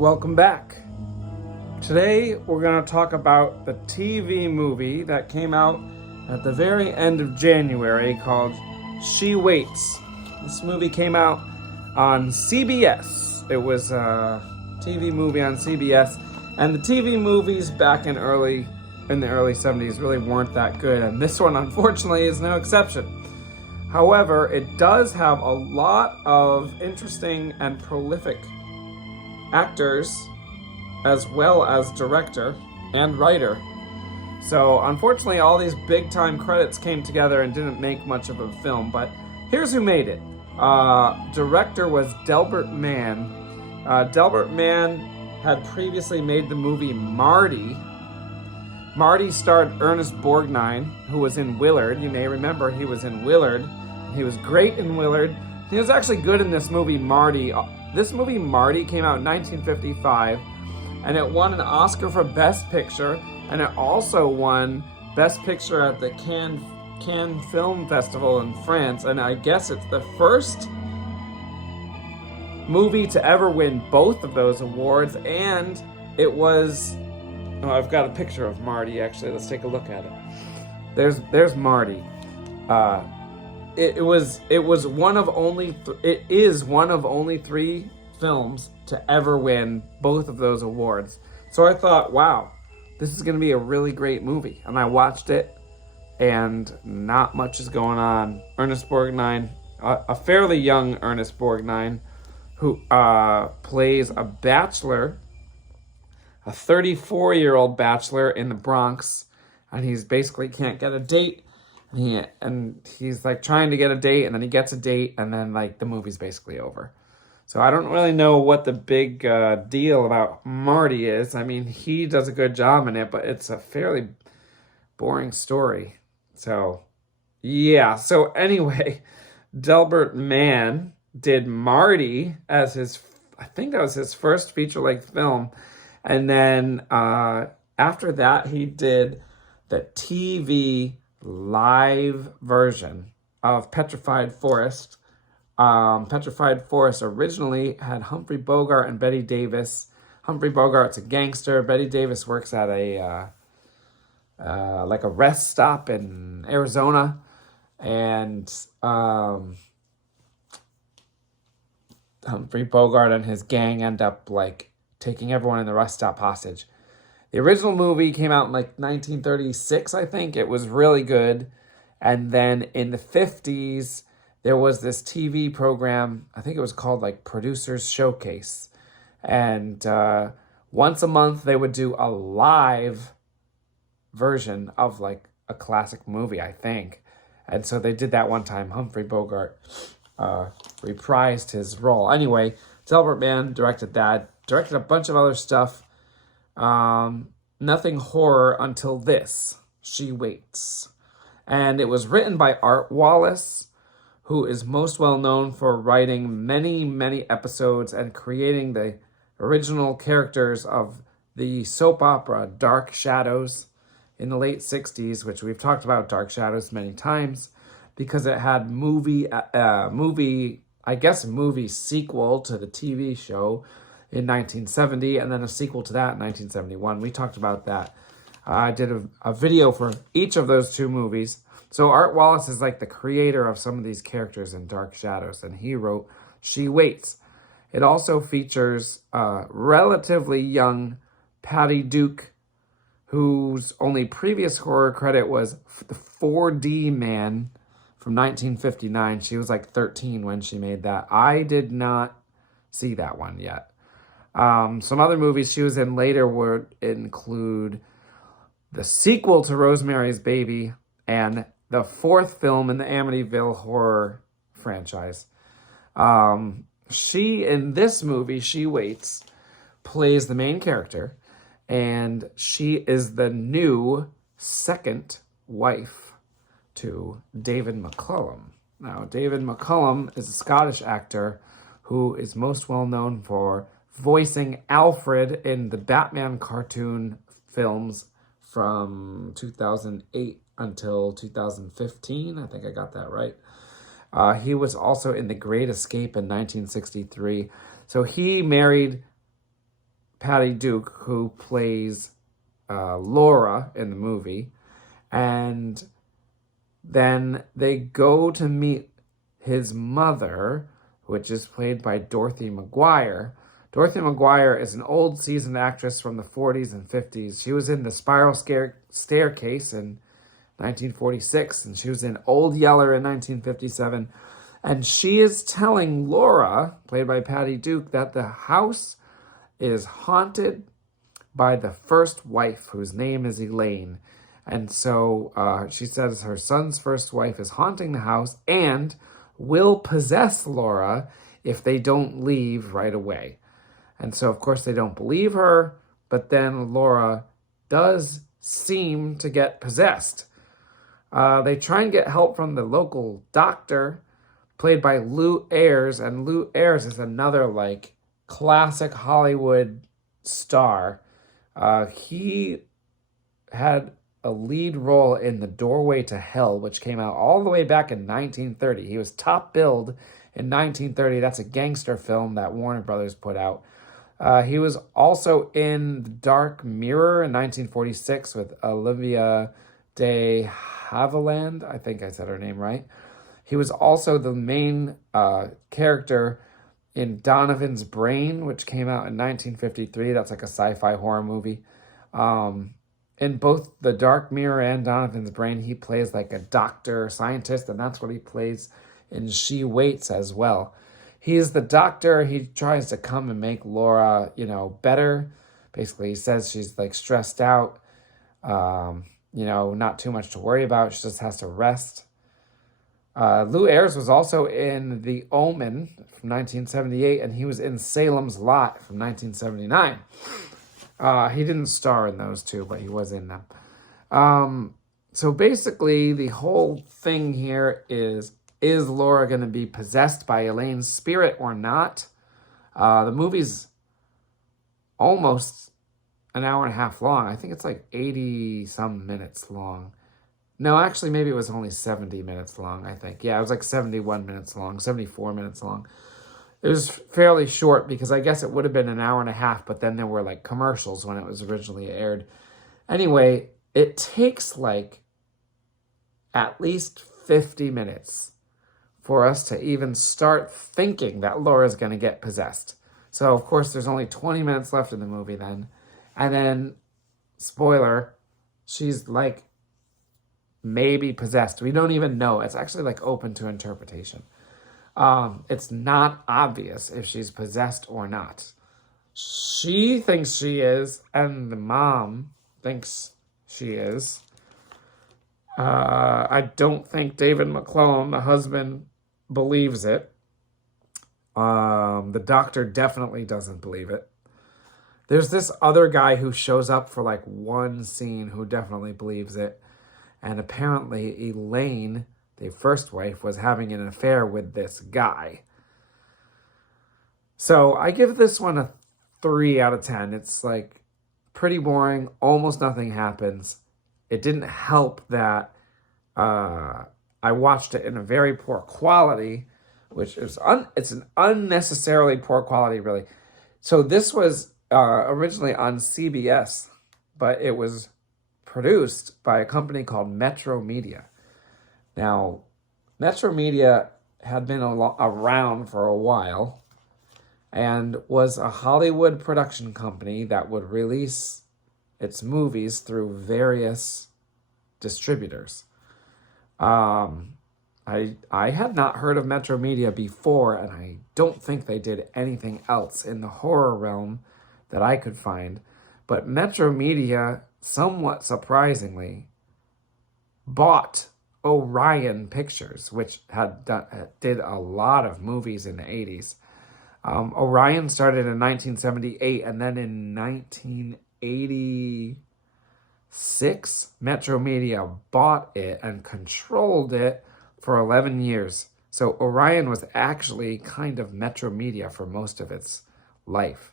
Welcome back. Today we're going to talk about the TV movie that came out at the very end of January called She Waits. This movie came out on CBS. It was a TV movie on CBS, and the TV movies back in the early 70s really weren't that good, and this one unfortunately is no exception. However, it does have a lot of interesting and prolific actors as well as director and writer. So unfortunately all these big time credits came together and didn't make much of a film, but here's who made it. Director was Delbert Mann. Delbert Mann had previously made the movie Marty. Marty starred Ernest Borgnine, who was in Willard. You may remember he was in Willard. He was great in Willard. He was actually good in this movie Marty. This movie Marty came out in 1955, and it won an Oscar for Best Picture, and it also won Best Picture at the Cannes Film Festival in France, and I guess it's the first movie to ever win both of those awards, and it was... Oh, I've got a picture of Marty, actually. Let's take a look at it. There's Marty. It is one of only three films to ever win both of those awards. So I thought, wow, this is going to be a really great movie. And I watched it, and not much is going on. Ernest Borgnine, a fairly young Ernest Borgnine, who plays a bachelor, a 34-year-old bachelor in the Bronx, and he's basically can't get a date. And he's like trying to get a date, and then he gets a date, and then like the movie's basically over. So I don't really know what the big deal about Marty is. I mean, he does a good job in it, but it's a fairly boring story. So yeah. So anyway, Delbert Mann did Marty as I think that was his first feature-length film, and then after that he did the TV live version of Petrified Forest. Petrified Forest originally had Humphrey Bogart and Bette Davis. Humphrey Bogart's a gangster. Bette Davis works at a like a rest stop in Arizona, and Humphrey Bogart and his gang end up like taking everyone in the rest stop hostage. The original movie came out in like 1936, I think. It was really good. And then in the 50s, there was this TV program, I think it was called like Producers Showcase. And once a month, they would do a live version of like a classic movie, I think. And so they did that one time. Humphrey Bogart reprised his role. Anyway, Delbert Mann directed that, directed a bunch of other stuff. Nothing horror until this, She Waits. And it was written by Art Wallace, who is most well known for writing many, many episodes and creating the original characters of the soap opera Dark Shadows in the late 60s, which we've talked about Dark Shadows many times, because it had movie sequel to the TV show in 1970, and then a sequel to that in 1971. We talked about that. I did a video for each of those two movies. So Art Wallace is like the creator of some of these characters in Dark Shadows, and he wrote She Waits. It also features relatively young Patty Duke, whose only previous horror credit was The 4D Man from 1959. She was like 13 when she made that. I did not see that one yet. Some other movies she was in later would include the sequel to Rosemary's Baby and the fourth film in the Amityville horror franchise. She, in this movie, She Waits, plays the main character, and she is the new second wife to David McCallum. Now, David McCallum is a Scottish actor who is most well known for voicing Alfred in the Batman cartoon films from 2008 until 2015. I think I got that right. He was also in The Great Escape in 1963. So he married Patty Duke, who plays Laura in the movie. And then they go to meet his mother, which is played by Dorothy McGuire. Dorothy McGuire is an old seasoned actress from the 40s and 50s. She was in The Spiral Staircase in 1946, and she was in Old Yeller in 1957. And she is telling Laura, played by Patty Duke, that the house is haunted by the first wife, whose name is Elaine. And so she says her son's first wife is haunting the house and will possess Laura if they don't leave right away. And so, of course, they don't believe her, but then Laura does seem to get possessed. They try and get help from the local doctor, played by Lou Ayres, and Lou Ayres is another, like, classic Hollywood star. He had a lead role in The Doorway to Hell, which came out all the way back in 1930. He was top billed in 1930. That's a gangster film that Warner Brothers put out. He was also in The Dark Mirror in 1946 with Olivia de Havilland. I think I said her name right. He was also the main character in Donovan's Brain, which came out in 1953. That's like a sci-fi horror movie. In both The Dark Mirror and Donovan's Brain, he plays like a doctor, scientist, and that's what he plays in She Waits as well. He's the doctor. He tries to come and make Laura, better. Basically, he says she's like stressed out, not too much to worry about. She just has to rest. Lou Ayres was also in The Omen from 1978, and he was in Salem's Lot from 1979. He didn't star in those two, but he was in them. So basically, the whole thing here is Laura going to be possessed by Elaine's spirit or not? The movie's almost an hour and a half long. I think it's like 80-some minutes long. No, actually, maybe it was only 70 minutes long, I think. Yeah, it was like 71 minutes long, 74 minutes long. It was fairly short because I guess it would have been an hour and a half, but then there were like commercials when it was originally aired. Anyway, it takes like at least 50 minutes for us to even start thinking that Laura's going to get possessed. So, of course, there's only 20 minutes left in the movie then. And then, spoiler, she's like maybe possessed. We don't even know. It's actually like open to interpretation. It's not obvious if she's possessed or not. She thinks she is, and the mom thinks she is. I don't think David McClellan, the husband, believes it. The doctor definitely doesn't believe it. There's this other guy who shows up for like one scene who definitely believes it. And apparently Elaine, the first wife, was having an affair with this guy. So I give this one a 3 out of 10. It's like pretty boring. Almost nothing happens. It didn't help that I watched it in a very poor quality, which is it's an unnecessarily poor quality, really. So this was originally on CBS, but it was produced by a company called Metro Media. Now, Metro Media had been around for a while and was a Hollywood production company that would release its movies through various distributors. I had not heard of Metro Media before, and I don't think they did anything else in the horror realm that I could find. But Metro Media, somewhat surprisingly, bought Orion Pictures, which did a lot of movies in the 80s. Orion started in 1978, and then in 1986, Metro Media bought it and controlled it for 11 years. So Orion was actually kind of Metro Media for most of its life.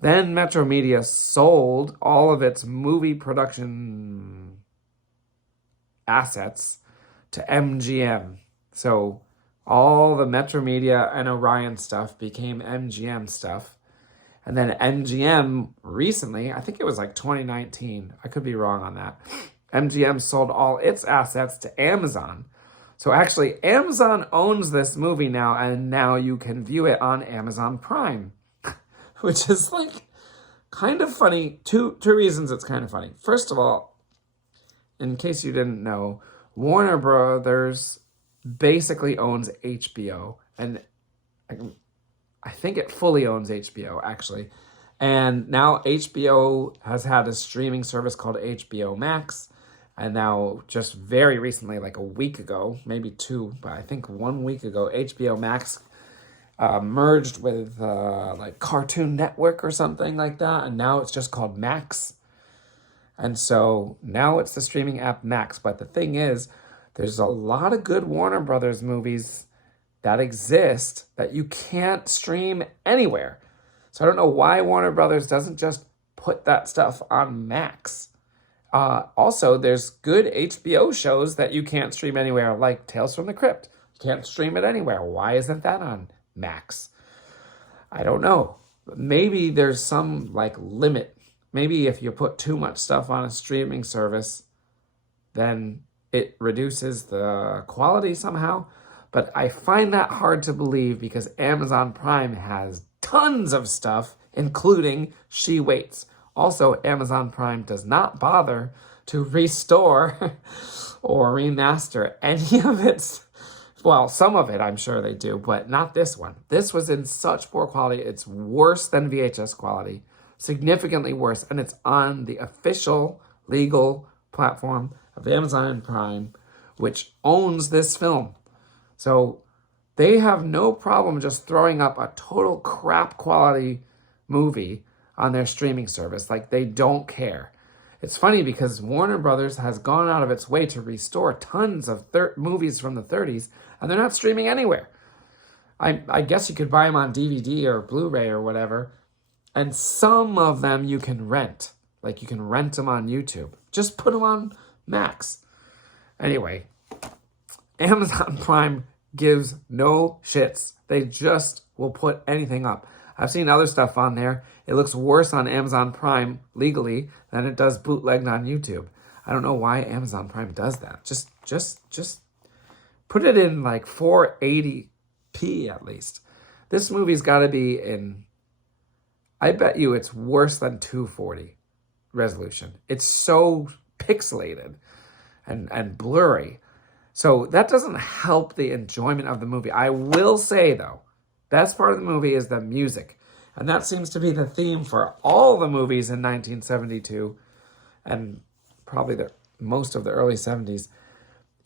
Then Metro Media sold all of its movie production assets to MGM. So all the Metro Media and Orion stuff became MGM stuff. And then MGM recently, I think it was like 2019, I could be wrong on that, MGM sold all its assets to Amazon. So actually, Amazon owns this movie now, and now you can view it on Amazon Prime, which is like kind of funny. Two reasons it's kind of funny. First of all, in case you didn't know, Warner Brothers basically owns HBO, and I think it fully owns HBO, actually. And now HBO has had a streaming service called HBO Max. And now just very recently, like a week ago, maybe two, but I think 1 week ago, HBO Max merged with like Cartoon Network or something like that. And now it's just called Max. And so now it's the streaming app Max. But the thing is, there's a lot of good Warner Brothers movies that exist that you can't stream anywhere. So I don't know why Warner Brothers doesn't just put that stuff on Max. Also, there's good HBO shows that you can't stream anywhere, like Tales from the Crypt. You can't stream it anywhere. Why isn't that on Max? I don't know. Maybe there's some like limit. Maybe if you put too much stuff on a streaming service, then it reduces the quality somehow. But I find that hard to believe because Amazon Prime has tons of stuff, including She Waits. Also, Amazon Prime does not bother to restore or remaster any of its, well, some of it I'm sure they do, but not this one. This was in such poor quality, it's worse than VHS quality, significantly worse, and it's on the official legal platform of Amazon Prime, which owns this film. So they have no problem just throwing up a total crap quality movie on their streaming service. Like, they don't care. It's funny because Warner Brothers has gone out of its way to restore tons of movies from the 30s, and they're not streaming anywhere. I guess you could buy them on DVD or Blu-ray or whatever, and some of them you can rent. Like, you can rent them on YouTube. Just put them on Max. Anyway, Amazon Prime gives no shits. They just will put anything up. I've seen other stuff on there. It looks worse on Amazon Prime legally than it does bootlegged on YouTube. I don't know why Amazon Prime does that. Just put it in like 480p at least. This movie's got to be in, I bet you it's worse than 240 resolution. It's so pixelated and blurry. So that doesn't help the enjoyment of the movie. I will say, though, best part of the movie is the music. And that seems to be the theme for all the movies in 1972 and probably most of the early 70s.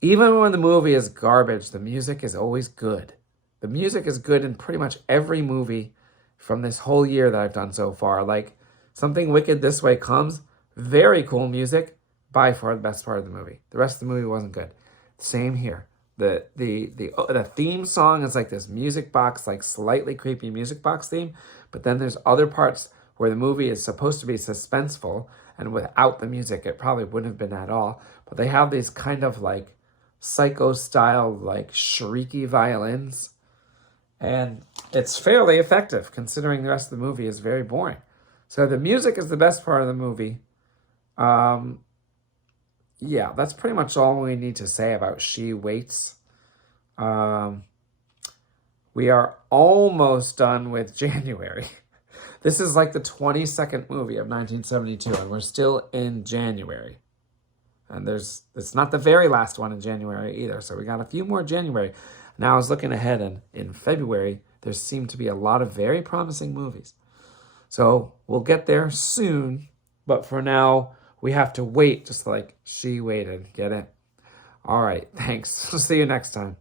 Even when the movie is garbage, the music is always good. The music is good in pretty much every movie from this whole year that I've done so far. Like Something Wicked This Way Comes, very cool music, by far the best part of the movie. The rest of the movie wasn't good. Same here. The theme song is like this music box, like slightly creepy music box theme, but then there's other parts where the movie is supposed to be suspenseful, and without the music, it probably wouldn't have been at all. But they have these kind of like psycho-style, like shrieky violins, and it's fairly effective considering the rest of the movie is very boring. So the music is the best part of the movie. Yeah, that's pretty much all we need to say about She Waits. We are almost done with January. This is like the 22nd movie of 1972, and we're still in January. And it's not the very last one in January either, so we got a few more January. Now I was looking ahead, and in February, there seemed to be a lot of very promising movies. So we'll get there soon, but for now, we have to wait just like she waited. Get it? All right, thanks. See you next time.